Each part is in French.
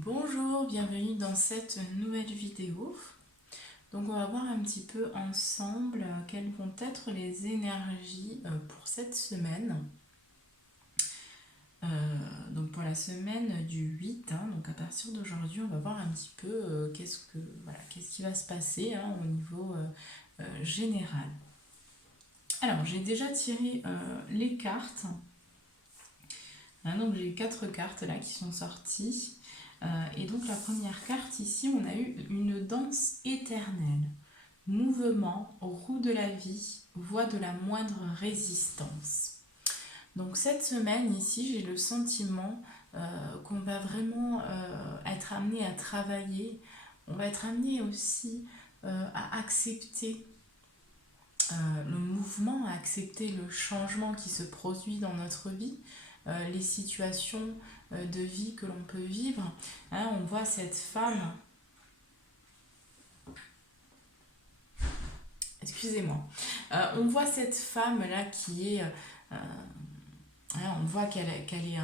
Bonjour, bienvenue dans cette nouvelle vidéo. Donc on va voir un petit peu ensemble quelles vont être les énergies pour cette semaine. Donc pour la semaine du 8, donc à partir d'aujourd'hui, on va voir un petit peu qu'est-ce qui va se passer au niveau général. Alors j'ai déjà tiré les cartes. Donc j'ai 4 cartes là qui sont sorties. Et donc la première carte ici, on a eu une danse éternelle. Mouvement, roue de la vie, voie de la moindre résistance. Donc cette semaine ici, j'ai le sentiment qu'on va vraiment être amené à travailler. On va être amené aussi à accepter le mouvement, à accepter le changement qui se produit dans notre vie, les situations de vie que l'on peut vivre. On voit cette femme, excusez-moi, on voit cette femme là qui est, on voit qu'elle est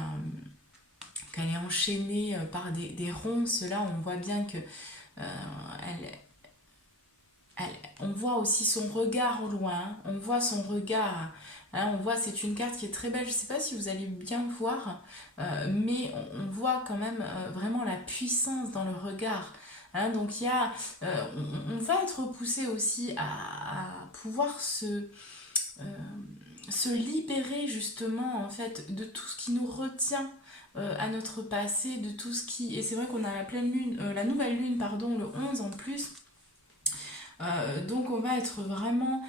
enchaînée par des ronces. Là, on voit bien que on voit aussi son regard au loin, on voit son regard. On voit, c'est une carte qui est très belle. Je ne sais pas si vous allez bien voir, mais on voit quand même vraiment la puissance dans le regard. Donc il y a, on va être poussé aussi à pouvoir se libérer justement en fait de tout ce qui nous retient à notre passé, de tout ce qui... Et c'est vrai qu'on a la pleine lune, la nouvelle lune, pardon, le 11 en plus. Donc on va être vraiment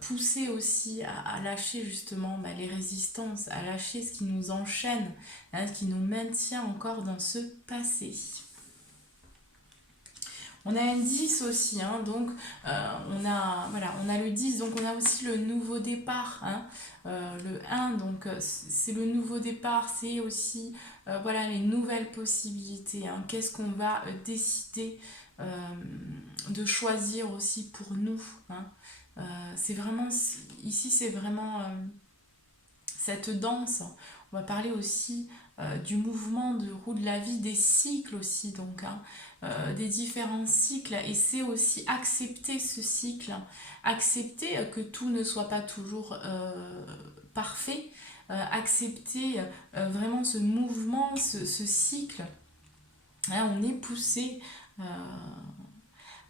poussé aussi à lâcher justement les résistances, à lâcher ce qui nous enchaîne, ce qui nous maintient encore dans ce passé. On a un 10 aussi, donc on a le 10, donc on a aussi le nouveau départ, le 1, donc c'est le nouveau départ, c'est aussi les nouvelles possibilités, qu'est-ce qu'on va décider de choisir aussi pour nous. C'est vraiment, ici c'est vraiment cette danse. On va parler aussi du mouvement de roue de la vie, des cycles aussi, donc des différents cycles, et c'est aussi accepter ce cycle, accepter que tout ne soit pas toujours parfait, accepter vraiment ce mouvement, ce cycle. On est poussé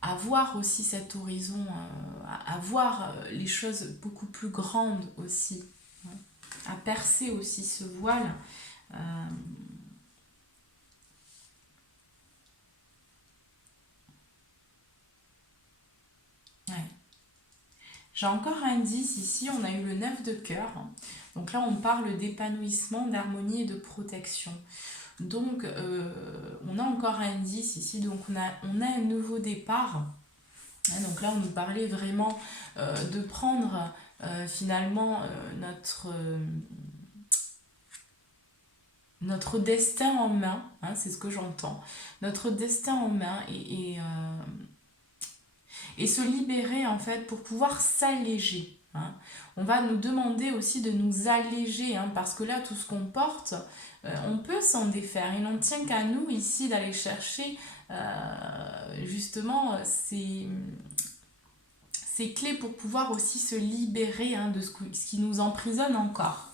à voir aussi cet horizon, à voir les choses beaucoup plus grandes aussi, à percer aussi ce voile. Ouais. J'ai encore un 10 ici, on a eu le 9 de cœur. Donc là, on parle d'épanouissement, d'harmonie et de protection. Donc, on a encore un 10 ici, donc on a un nouveau départ. Donc là, on nous parlait vraiment de prendre finalement notre destin en main, c'est ce que j'entends, notre destin en main et se libérer en fait pour pouvoir s'alléger. On va nous demander aussi de nous alléger, parce que là, tout ce qu'on porte, on peut s'en défaire. Il n'en tient qu'à nous ici d'aller chercher justement ces clés pour pouvoir aussi se libérer de ce qui nous emprisonne encore.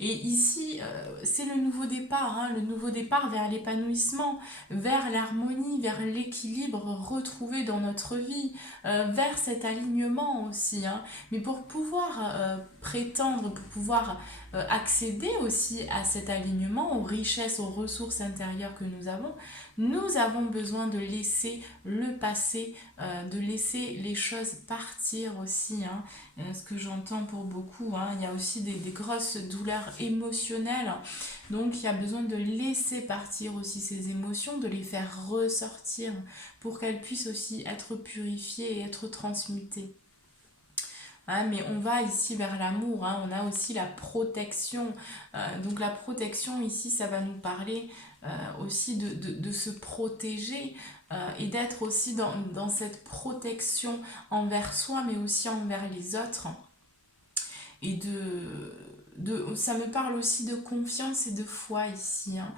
Et ici, c'est le nouveau départ vers l'épanouissement, vers l'harmonie, vers l'équilibre retrouvé dans notre vie, vers cet alignement aussi. Mais pour pouvoir prétendre, pour pouvoir accéder aussi à cet alignement, aux richesses, aux ressources intérieures que nous avons besoin de laisser le passé, de laisser les choses partir aussi. Ce que j'entends pour beaucoup, il y a aussi des grosses douleurs émotionnelles, donc il y a besoin de laisser partir aussi ces émotions, de les faire ressortir pour qu'elles puissent aussi être purifiées et être transmutées. Mais on va ici vers l'amour, on a aussi la protection. Donc la protection ici, ça va nous parler aussi de se protéger et d'être aussi dans cette protection envers soi, mais aussi envers les autres. Et ça me parle aussi de confiance et de foi ici, hein,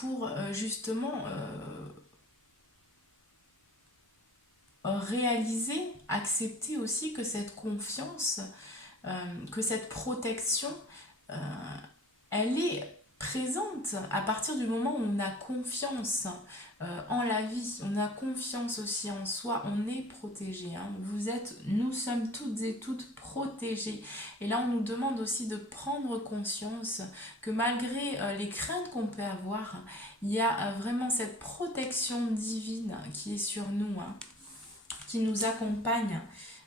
pour justement réaliser, accepter aussi que cette confiance, que cette protection, euh, elle est présente à partir du moment où on a confiance en la vie, on a confiance aussi en soi, on est protégé. Hein. Nous sommes toutes et toutes protégées. Et là, on nous demande aussi de prendre conscience que malgré les craintes qu'on peut avoir, il y a vraiment cette protection divine qui est sur nous, hein, qui nous accompagne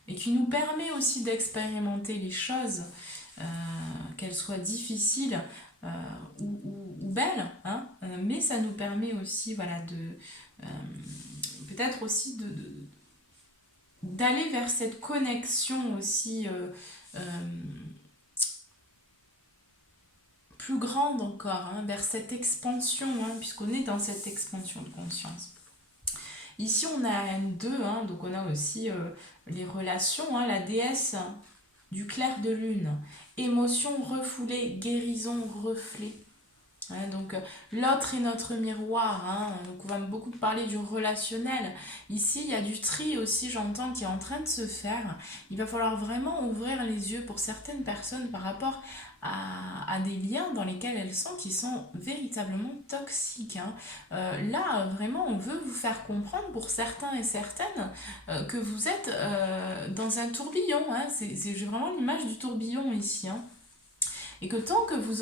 et qui nous permet aussi d'expérimenter les choses, qu'elles soient difficiles euh, ou belles, hein, mais ça nous permet aussi voilà, peut-être aussi d'aller vers cette connexion aussi plus grande encore, hein, vers cette expansion, hein, puisqu'on est dans cette expansion de conscience. Ici, on a un 2, hein, donc on a aussi les relations, hein, la déesse du clair de lune, émotion refoulée, guérison, reflet. Hein, donc l'autre est notre miroir, hein, donc on va beaucoup parler du relationnel. Ici, il y a du tri aussi, j'entends, qui est en train de se faire. Il va falloir vraiment ouvrir les yeux pour certaines personnes par rapport à des liens dans lesquels elles sont qui sont véritablement toxiques. Hein. Là, vraiment, on veut vous faire comprendre pour certains et certaines que vous êtes dans un tourbillon. Hein. C'est vraiment l'image du tourbillon ici. Hein. Et que tant que vous ne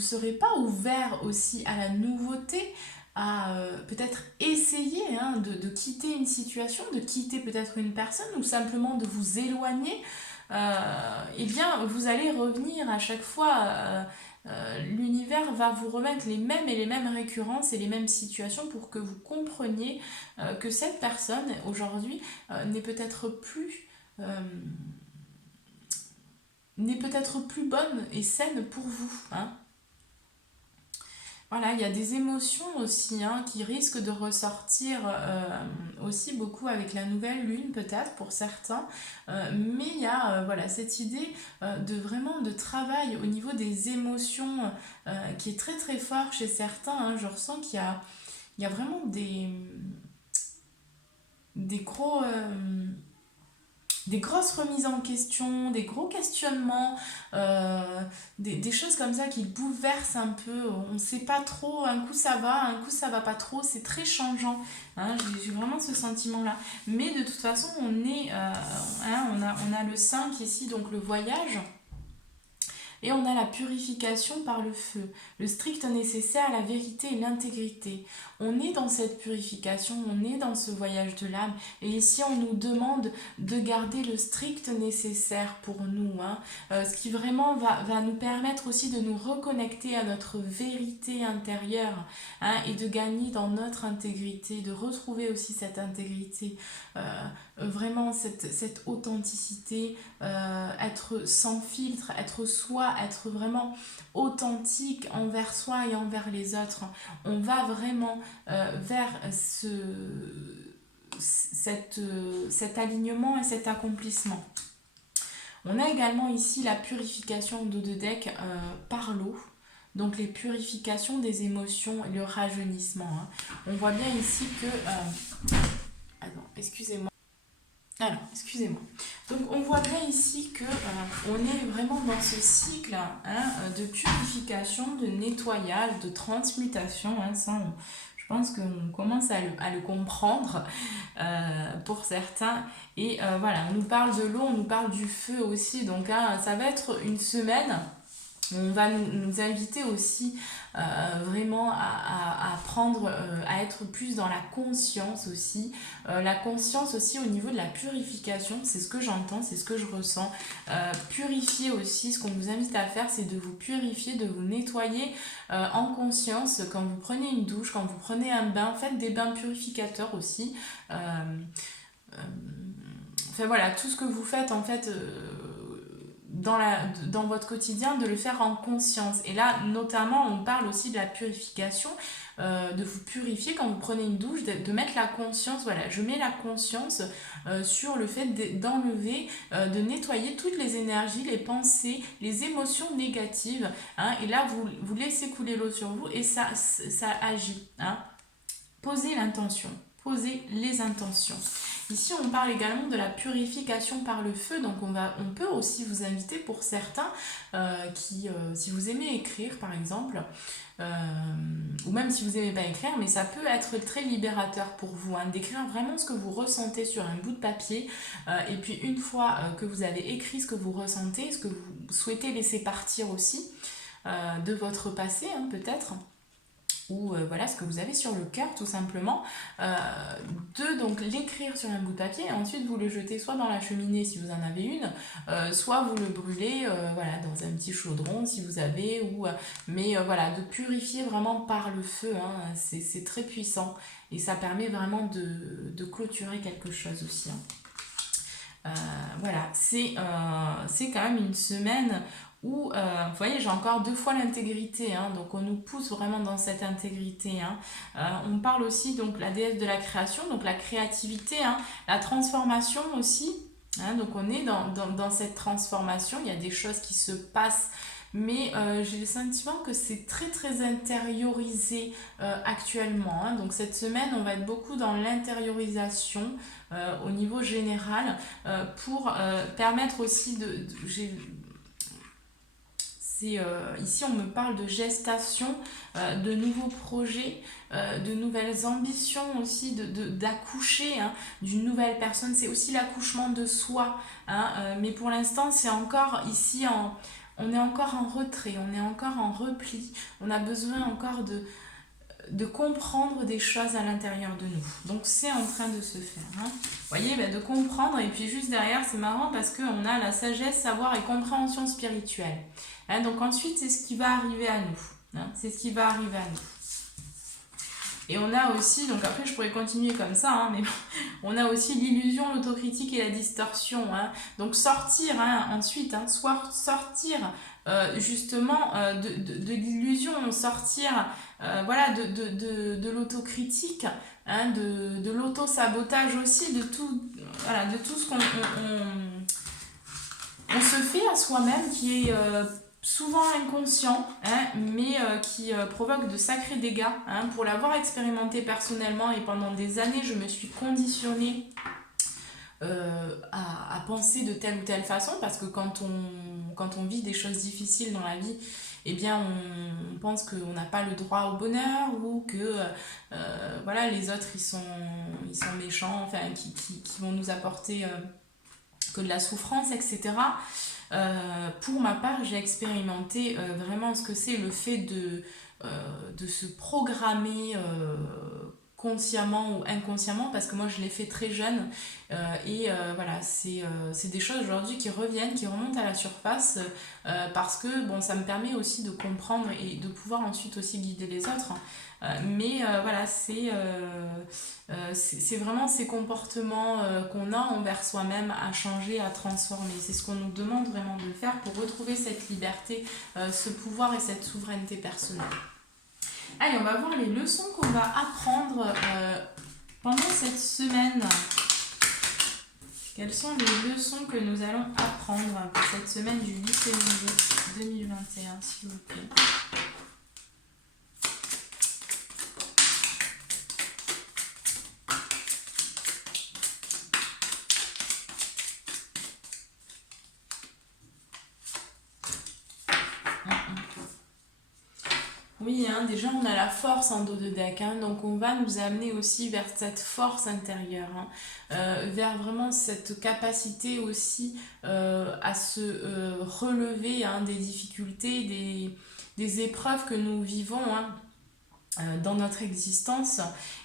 serez pas ouvert aussi à la nouveauté, à peut-être essayer, hein, de quitter une situation, de quitter peut-être une personne ou simplement de vous éloigner, eh bien vous allez revenir à chaque fois. L'univers va vous remettre les mêmes récurrences et les mêmes situations pour que vous compreniez que cette personne aujourd'hui n'est peut-être plus bonne et saine pour vous. Hein. Voilà, il y a des émotions aussi, hein, qui risquent de ressortir aussi beaucoup avec la nouvelle lune peut-être pour certains, mais il y a voilà, cette idée de travail au niveau des émotions qui est très très fort chez certains. Hein. Je ressens il y a vraiment des gros... des grosses remises en question, des gros questionnements, des choses comme ça qui bouleversent un peu. On ne sait pas trop, un coup ça va pas trop, c'est très changeant. Hein, j'ai vraiment ce sentiment-là. Mais de toute façon, on a le 5 ici, donc le voyage. Et on a la purification par le feu, le strict nécessaire à la vérité et l'intégrité. On est dans cette purification, on est dans ce voyage de l'âme. Et ici, on nous demande de garder le strict nécessaire pour nous. Hein, ce qui vraiment va nous permettre aussi de nous reconnecter à notre vérité intérieure, hein, et de gagner dans notre intégrité, de retrouver aussi cette intégrité. Vraiment cette authenticité, être sans filtre, être soi, être vraiment authentique envers soi et envers les autres. On va vraiment vers cet alignement et cet accomplissement. On a également ici la purification de deck par l'eau. Donc les purifications des émotions et le rajeunissement. Hein. On voit bien ici que... excusez-moi. Alors, excusez-moi. Donc, on voit bien ici que on est vraiment dans ce cycle, hein, de purification, de nettoyage, de transmutation. Hein, je pense qu'on commence à le comprendre pour certains. Et voilà, on nous parle de l'eau, on nous parle du feu aussi. Donc, hein, ça va être une semaine. On va nous inviter aussi vraiment à prendre, à être plus dans la conscience aussi. La conscience aussi au niveau de la purification, c'est ce que j'entends, c'est ce que je ressens. Purifier aussi, ce qu'on vous invite à faire, c'est de vous purifier, de vous nettoyer en conscience. Quand vous prenez une douche, quand vous prenez un bain, faites des bains purificateurs aussi. Enfin voilà, tout ce que vous faites en fait... dans votre quotidien, de le faire en conscience. Et là, notamment, on parle aussi de la purification, de vous purifier quand vous prenez une douche, de mettre la conscience, voilà, je mets la conscience sur le fait d'enlever, de nettoyer toutes les énergies, les pensées, les émotions négatives, hein, et là, vous laissez couler l'eau sur vous et ça agit, hein. Posez l'intention, posez les intentions. Ici, on parle également de la purification par le feu, donc on peut aussi vous inviter pour certains si vous aimez écrire par exemple, ou même si vous n'aimez pas écrire, mais ça peut être très libérateur pour vous, hein, d'écrire vraiment ce que vous ressentez sur un bout de papier, et puis une fois que vous avez écrit ce que vous ressentez, ce que vous souhaitez laisser partir aussi de votre passé, hein, peut-être, ou voilà ce que vous avez sur le cœur tout simplement, de donc l'écrire sur un bout de papier et ensuite vous le jetez soit dans la cheminée si vous en avez une, soit vous le brûlez voilà, dans un petit chaudron si vous avez, mais voilà, de purifier vraiment par le feu, hein, c'est très puissant et ça permet vraiment de clôturer quelque chose aussi, hein. Voilà, c'est quand même une semaine où, vous voyez, j'ai encore 2 fois l'intégrité, hein, donc on nous pousse vraiment dans cette intégrité, hein. On parle aussi, donc, la déesse de la création, donc la créativité, hein, la transformation aussi, hein, donc on est dans cette transformation, il y a des choses qui se passent, mais j'ai le sentiment que c'est très très intériorisé actuellement, hein. Donc cette semaine, on va être beaucoup dans l'intériorisation au niveau général pour permettre aussi ici, on me parle de gestation, de nouveaux projets, de nouvelles ambitions aussi, d'accoucher, hein, d'une nouvelle personne. C'est aussi l'accouchement de soi, hein, mais pour l'instant, c'est encore ici, on est encore en retrait, on est encore en repli. On a besoin encore de comprendre des choses à l'intérieur de nous. Donc c'est en train de se faire, hein. Vous voyez, de comprendre, et puis juste derrière, c'est marrant parce qu'on a la sagesse, savoir et compréhension spirituelle. Hein, donc ensuite, c'est ce qui va arriver à nous. Hein, c'est ce qui va arriver à nous. Et on a aussi, donc après je pourrais continuer comme ça, hein, mais on a aussi l'illusion, l'autocritique et la distorsion, hein. Donc sortir, hein, ensuite, hein, sortir justement de l'illusion, sortir voilà, de l'autocritique, hein, de l'auto-sabotage aussi, de tout, voilà, de tout ce qu'on on se fait à soi-même qui est souvent inconscient, hein, mais qui provoque de sacrés dégâts, hein. Pour l'avoir expérimenté personnellement et pendant des années, je me suis conditionnée à penser de telle ou telle façon, parce que quand on vit des choses difficiles dans la vie, eh bien on pense qu'on n'a pas le droit au bonheur, ou que voilà, les autres ils sont méchants, enfin qui vont nous apporter que de la souffrance, etc. Pour ma part, j'ai expérimenté vraiment ce que c'est le fait de se programmer consciemment ou inconsciemment, parce que moi je l'ai fait très jeune, voilà, c'est des choses aujourd'hui qui reviennent, qui remontent à la surface, parce que bon, ça me permet aussi de comprendre et de pouvoir ensuite aussi guider les autres, mais voilà, c'est vraiment ces comportements qu'on a envers soi-même à changer, à transformer. C'est ce qu'on nous demande vraiment de faire pour retrouver cette liberté, ce pouvoir et cette souveraineté personnelle. Allez, on va voir les leçons qu'on va apprendre pendant cette semaine. Quelles sont les leçons que nous allons apprendre pour cette semaine du 8 février 2021, s'il vous plaît? Oui, hein, déjà on a la force en dos de deck, hein, donc on va nous amener aussi vers cette force intérieure, hein, vers vraiment cette capacité aussi à se relever, hein, des difficultés, des épreuves que nous vivons, hein, dans notre existence.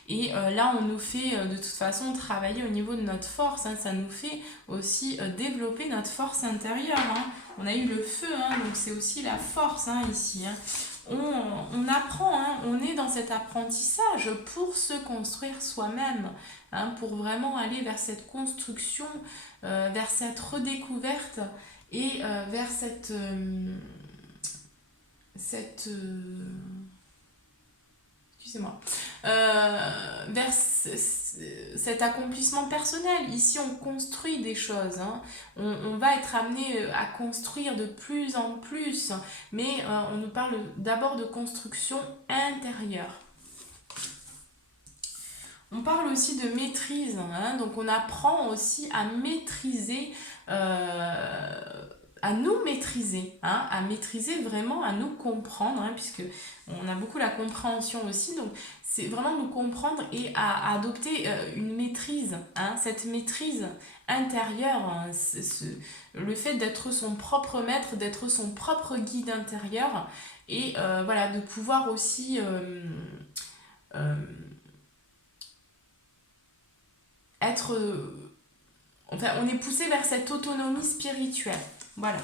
Et là on nous fait de toute façon travailler au niveau de notre force, hein, ça nous fait aussi développer notre force intérieure, hein. On a eu le feu, hein, donc c'est aussi la force, hein, ici, hein. On apprend, hein, on est dans cet apprentissage pour se construire soi-même, hein, pour vraiment aller vers cette construction, vers cette redécouverte et vers excusez-moi, vers cet accomplissement personnel. Ici, on construit des choses, hein. On va être amené à construire de plus en plus, mais on nous parle d'abord de construction intérieure. On parle aussi de maîtrise, hein, donc on apprend aussi à maîtriser, à nous maîtriser, hein, à maîtriser vraiment, à nous comprendre, hein, puisque on a beaucoup la compréhension aussi, donc c'est vraiment nous comprendre et à adopter une maîtrise, hein, cette maîtrise intérieure, hein, le fait d'être son propre maître, d'être son propre guide intérieur, et voilà, de pouvoir aussi euh, être... enfin, on est poussé vers cette autonomie spirituelle. Voilà.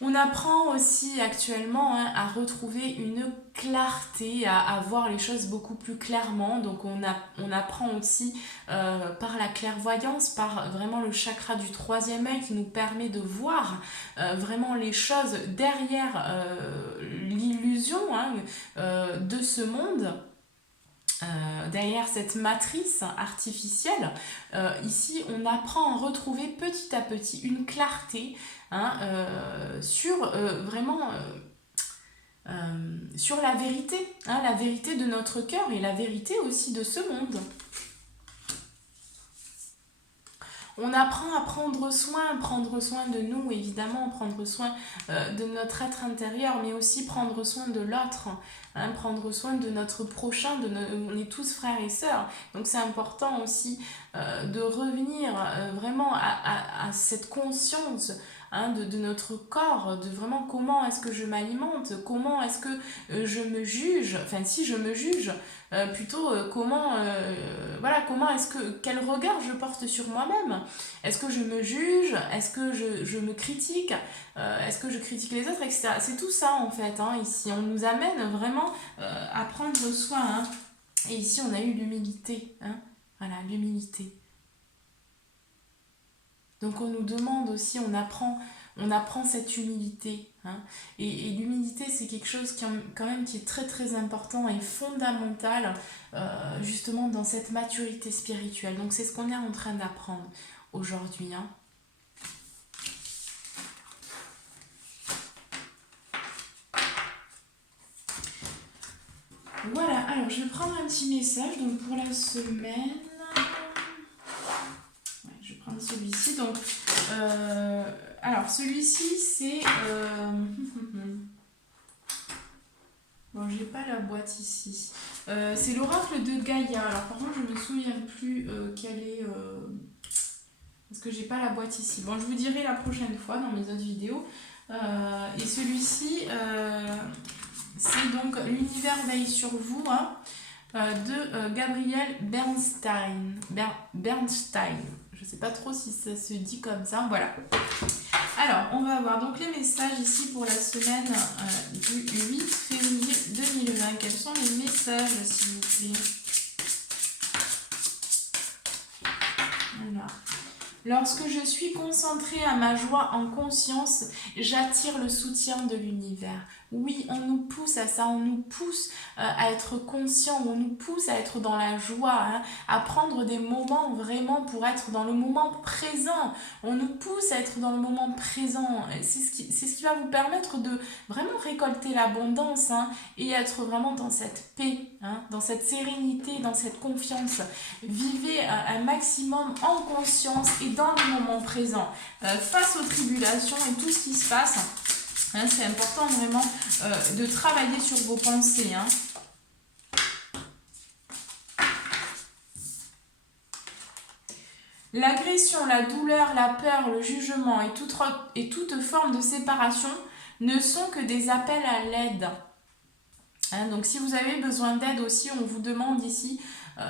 On apprend aussi actuellement, hein, à retrouver une clarté, à voir les choses beaucoup plus clairement. Donc on apprend aussi par la clairvoyance, par vraiment le chakra du troisième œil qui nous permet de voir vraiment les choses derrière l'illusion, hein, de ce monde. Derrière cette matrice artificielle, ici on apprend à retrouver petit à petit une clarté, hein, sur vraiment sur la vérité, hein, la vérité de notre cœur et la vérité aussi de ce monde. On apprend à prendre soin de nous, évidemment, prendre soin de notre être intérieur, mais aussi prendre soin de l'autre, hein, prendre soin de notre prochain, on est tous frères et sœurs, donc c'est important aussi de revenir vraiment à cette conscience, hein, de notre corps, de vraiment comment est-ce que je m'alimente, comment est-ce que je me juge, enfin si je me juge, plutôt voilà, comment est-ce que, quel regard je porte sur moi-même, est-ce que je me juge, est-ce que je me critique, est-ce que je critique les autres, etc. C'est tout ça en fait, hein, ici on nous amène vraiment à prendre soin, hein. Et ici on a eu l'humilité, hein, voilà, l'humilité. Donc on nous demande aussi, on apprend cette humilité, hein. Et l'humilité, c'est quelque chose quand même qui est très très important et fondamental, justement dans cette maturité spirituelle. Donc c'est ce qu'on est en train d'apprendre aujourd'hui, hein. Voilà, alors je vais prendre un petit message donc pour la semaine. Ouais, je vais prendre celui-ci. Donc, alors celui-ci c'est... bon, j'ai pas la boîte ici. C'est l'oracle de Gaïa. Alors par contre, je me souviens plus quelle est... parce que j'ai pas la boîte ici. Bon, je vous dirai la prochaine fois dans mes autres vidéos. Et celui-ci... c'est donc l'univers veille sur vous, hein, de Gabriel Bernstein. Bernstein. Je sais pas trop si ça se dit comme ça. Voilà. Alors, on va voir donc les messages ici pour la semaine du 8 février 2020. Quels sont les messages, s'il vous plaît? Voilà. Lorsque je suis concentrée à ma joie en conscience, j'attire le soutien de l'univers. Oui, on nous pousse à ça, on nous pousse à être conscient, on nous pousse à être dans la joie, hein, à prendre des moments vraiment pour être dans le moment présent. On nous pousse à être dans le moment présent. C'est ce qui va vous permettre de vraiment récolter l'abondance, hein, et être vraiment dans cette paix, hein, dans cette sérénité, dans cette confiance. Vivez un maximum en conscience et dans le moment présent, face aux tribulations et tout ce qui se passe. Hein, c'est important vraiment de travailler sur vos pensées, hein. L'agression, la douleur, la peur, le jugement et toute forme de séparation ne sont que des appels à l'aide. Hein, donc si vous avez besoin d'aide aussi, on vous demande ici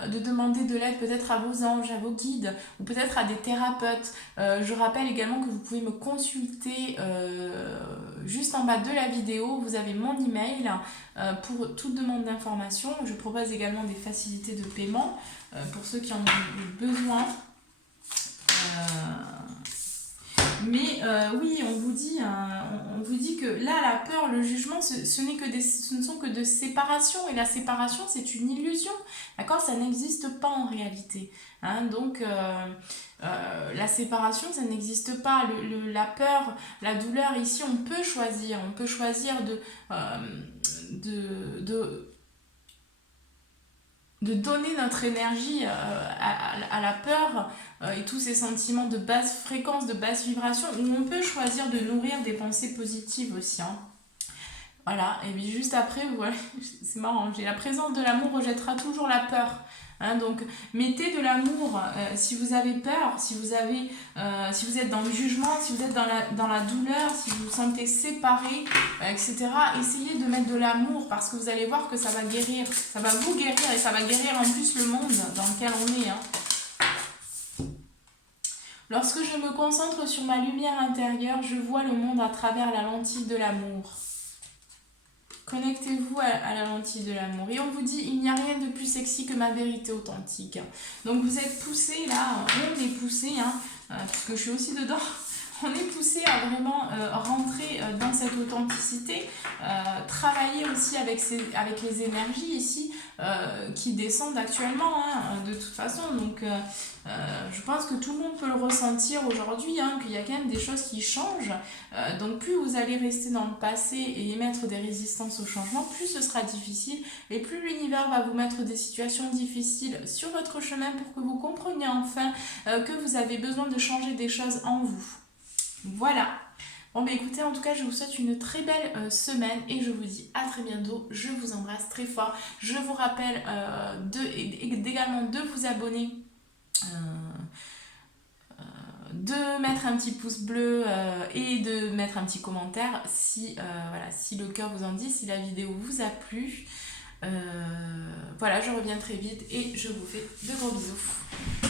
de demander de l'aide peut-être à vos anges, à vos guides ou peut-être à des thérapeutes. Je rappelle également que vous pouvez me consulter juste en bas de la vidéo. Vous avez mon email pour toute demande d'information. Je propose également des facilités de paiement pour ceux qui en ont besoin. Mais oui, on vous dit que là, la peur, le jugement, ce ne sont que de séparation. Et la séparation, c'est une illusion. D'accord? Ça n'existe pas en réalité. Hein, donc, la séparation, ça n'existe pas. La peur, la douleur, ici, on peut choisir. On peut choisir de de donner notre énergie à la peur et tous ces sentiments de basse fréquence, de basse vibration, où on peut choisir de nourrir des pensées positives aussi. Hein. Voilà, et puis juste après, voilà, c'est marrant, j'ai la présence de l'amour rejettera toujours la peur. Hein, donc mettez de l'amour si vous avez peur, si vous êtes dans le jugement, si vous êtes dans la douleur, si vous vous sentez séparé, etc. Essayez de mettre de l'amour parce que vous allez voir que ça va guérir, ça va vous guérir et ça va guérir en plus le monde dans lequel on est. Hein. Lorsque je me concentre sur ma lumière intérieure, je vois le monde à travers la lentille de l'amour. Connectez-vous à la lentille de l'amour. Et on vous dit, il n'y a rien de plus sexy que ma vérité authentique. Donc vous êtes poussé là, on est poussé, hein, parce que je suis aussi dedans. On est poussé à vraiment rentrer dans cette authenticité, travailler aussi avec les énergies ici qui descendent actuellement, hein, de toute façon. Donc je pense que tout le monde peut le ressentir aujourd'hui, hein, qu'il y a quand même des choses qui changent. Donc plus vous allez rester dans le passé et émettre des résistances au changement, plus ce sera difficile et plus l'univers va vous mettre des situations difficiles sur votre chemin pour que vous compreniez enfin que vous avez besoin de changer des choses en vous. Voilà. Bon bah écoutez, en tout cas je vous souhaite une très belle semaine et je vous dis à très bientôt. Je vous embrasse très fort. Je vous rappelle également de vous abonner, de mettre un petit pouce bleu et de mettre un petit commentaire si, voilà, si le cœur vous en dit, si la vidéo vous a plu. Voilà, je reviens très vite et je vous fais de gros bisous.